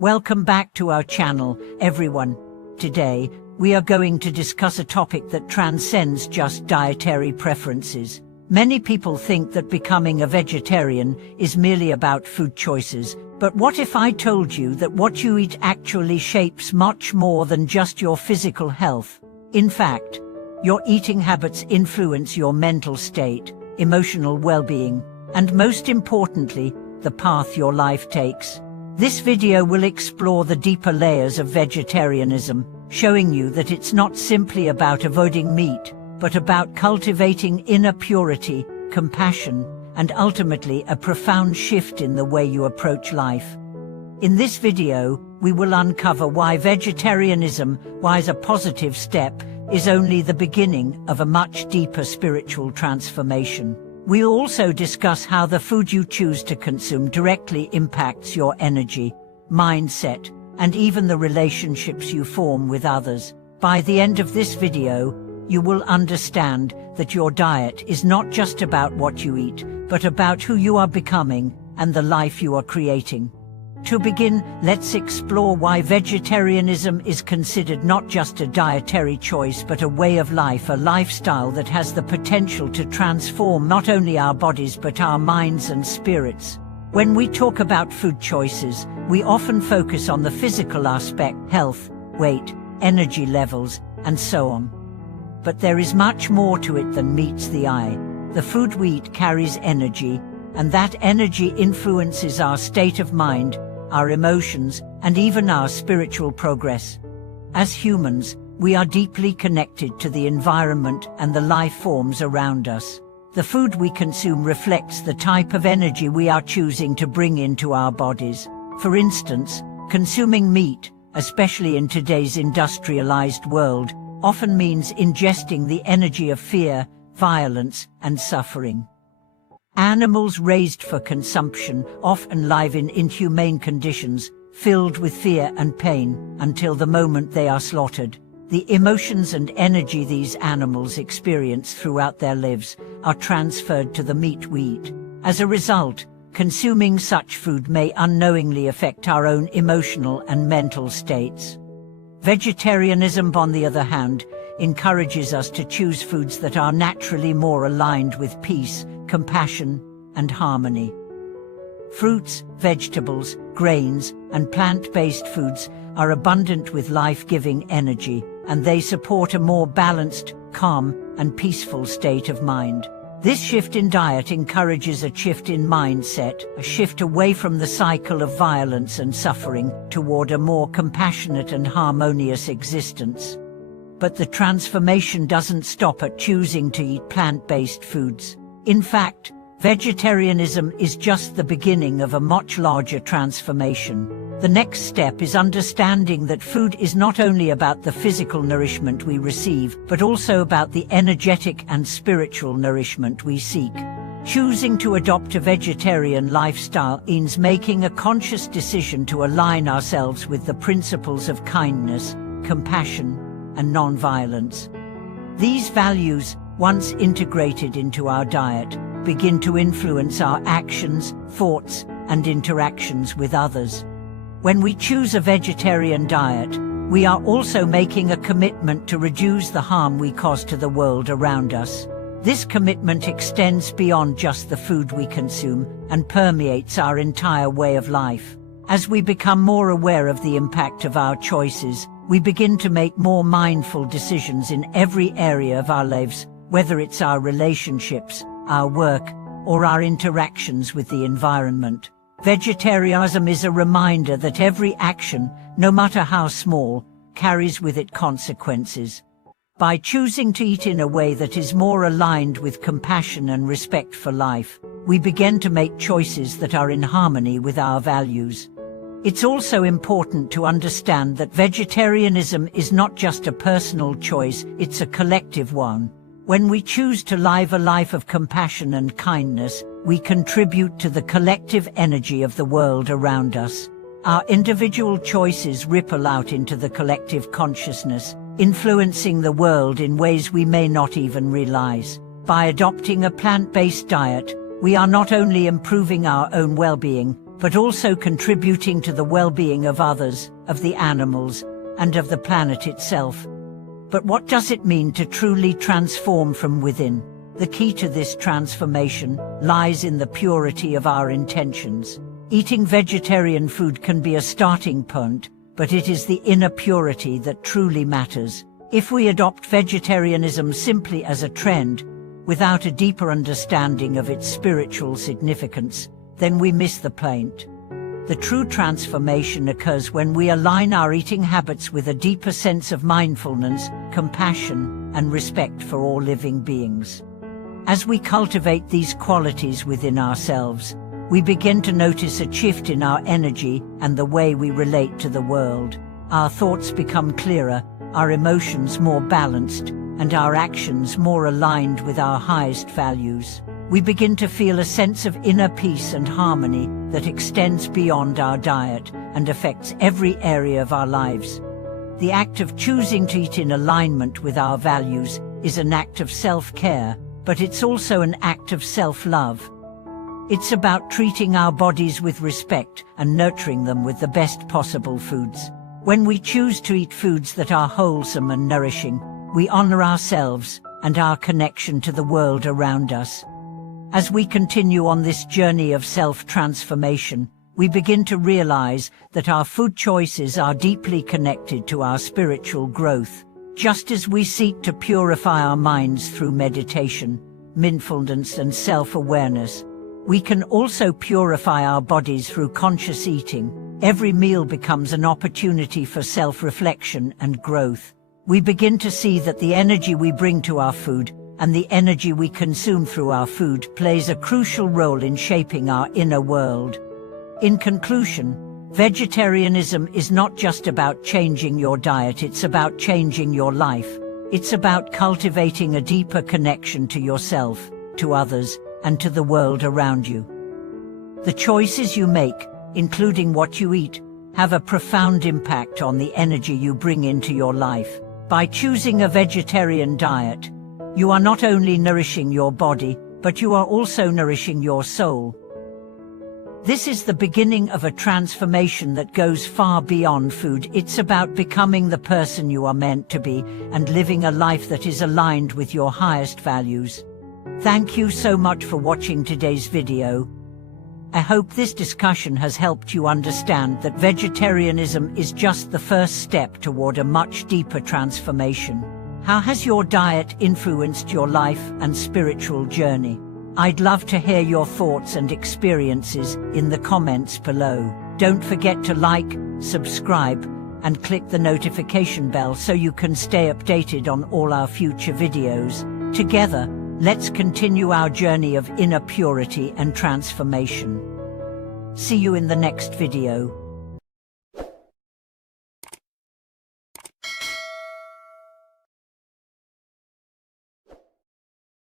Welcome back to our channel, everyone. Today, we are going to discuss a topic that transcends just dietary preferences. Many people think that becoming a vegetarian is merely about food choices, but what if I told you that what you eat actually shapes much more than just your physical health? In fact, your eating habits influence your mental state, emotional well-being, and most importantly, the path your life takes. This video will explore the deeper layers of vegetarianism, showing you that it's not simply about avoiding meat, but about cultivating inner purity, compassion, and ultimately a profound shift in the way you approach life. In this video, we will uncover why vegetarianism, while a positive step, is only the beginning of a much deeper spiritual transformation. We'll also discuss how the food you choose to consume directly impacts your energy, mindset, and even the relationships you form with others. By the end of this video, you will understand that your diet is not just about what you eat, but about who you are becoming and the life you are creating. To begin, let's explore why vegetarianism is considered not just a dietary choice but a way of life, a lifestyle that has the potential to transform not only our bodies but our minds and spirits. When we talk about food choices, we often focus on the physical aspect, health, weight, energy levels, and so on. But there is much more to it than meets the eye. The food we eat carries energy, and that energy influences our state of mind, our emotions, and even our spiritual progress. As humans, we are deeply connected to the environment and the life forms around us. The food we consume reflects the type of energy we are choosing to bring into our bodies. For instance, consuming meat, especially in today's industrialized world, often means ingesting the energy of fear, violence, and suffering. Animals raised for consumption often live in inhumane conditions, filled with fear and pain, until the moment they are slaughtered. The emotions and energy these animals experience throughout their lives are transferred to the meat we eat. As a result, consuming such food may unknowingly affect our own emotional and mental states. Vegetarianism, on the other hand, encourages us to choose foods that are naturally more aligned with peace, compassion, and harmony. Fruits, vegetables, grains, and plant-based foods are abundant with life-giving energy, and they support a more balanced, calm, and peaceful state of mind. This shift in diet encourages a shift in mindset, a shift away from the cycle of violence and suffering toward a more compassionate and harmonious existence. But the transformation doesn't stop at choosing to eat plant-based foods. In fact, vegetarianism is just the beginning of a much larger transformation. The next step is understanding that food is not only about the physical nourishment we receive, but also about the energetic and spiritual nourishment we seek. Choosing to adopt a vegetarian lifestyle means making a conscious decision to align ourselves with the principles of kindness, compassion, and non-violence. These values, once integrated into our diet, begin to influence our actions, thoughts, and interactions with others. When we choose a vegetarian diet, we are also making a commitment to reduce the harm we cause to the world around us. This commitment extends beyond just the food we consume and permeates our entire way of life. As we become more aware of the impact of our choices, we begin to make more mindful decisions in every area of our lives, whether it's our relationships, our work, or our interactions with the environment. Vegetarianism is a reminder that every action, no matter how small, carries with it consequences. By choosing to eat in a way that is more aligned with compassion and respect for life, we begin to make choices that are in harmony with our values. It's also important to understand that vegetarianism is not just a personal choice, it's a collective one. When we choose to live a life of compassion and kindness, we contribute to the collective energy of the world around us. Our individual choices ripple out into the collective consciousness, influencing the world in ways we may not even realize. By adopting a plant-based diet, we are not only improving our own well-being, but also contributing to the well-being of others, of the animals, and of the planet itself. But what does it mean to truly transform from within? The key to this transformation lies in the purity of our intentions. Eating vegetarian food can be a starting point, but it is the inner purity that truly matters. If we adopt vegetarianism simply as a trend, without a deeper understanding of its spiritual significance, then we miss the point. The true transformation occurs when we align our eating habits with a deeper sense of mindfulness, compassion, and respect for all living beings. As we cultivate these qualities within ourselves, we begin to notice a shift in our energy and the way we relate to the world. Our thoughts become clearer, our emotions more balanced, and our actions more aligned with our highest values. We begin to feel a sense of inner peace and harmony that extends beyond our diet and affects every area of our lives. The act of choosing to eat in alignment with our values is an act of self-care, but it's also an act of self-love. It's about treating our bodies with respect and nurturing them with the best possible foods. When we choose to eat foods that are wholesome and nourishing, we honor ourselves and our connection to the world around us. As we continue on this journey of self-transformation, we begin to realize that our food choices are deeply connected to our spiritual growth. Just as we seek to purify our minds through meditation, mindfulness, and self-awareness, we can also purify our bodies through conscious eating. Every meal becomes an opportunity for self-reflection and growth. We begin to see that the energy we bring to our food and the energy we consume through our food plays a crucial role in shaping our inner world. In conclusion, vegetarianism is not just about changing your diet, it's about changing your life. It's about cultivating a deeper connection to yourself, to others, and to the world around you. The choices you make, including what you eat, have a profound impact on the energy you bring into your life. By choosing a vegetarian diet, you are not only nourishing your body, but you are also nourishing your soul. This is the beginning of a transformation that goes far beyond food. It's about becoming the person you are meant to be and living a life that is aligned with your highest values. Thank you so much for watching today's video. I hope this discussion has helped you understand that vegetarianism is just the first step toward a much deeper transformation. How has your diet influenced your life and spiritual journey? I'd love to hear your thoughts and experiences in the comments below. Don't forget to like, subscribe, and click the notification bell so you can stay updated on all our future videos. Together, let's continue our journey of inner purity and transformation. See you in the next video.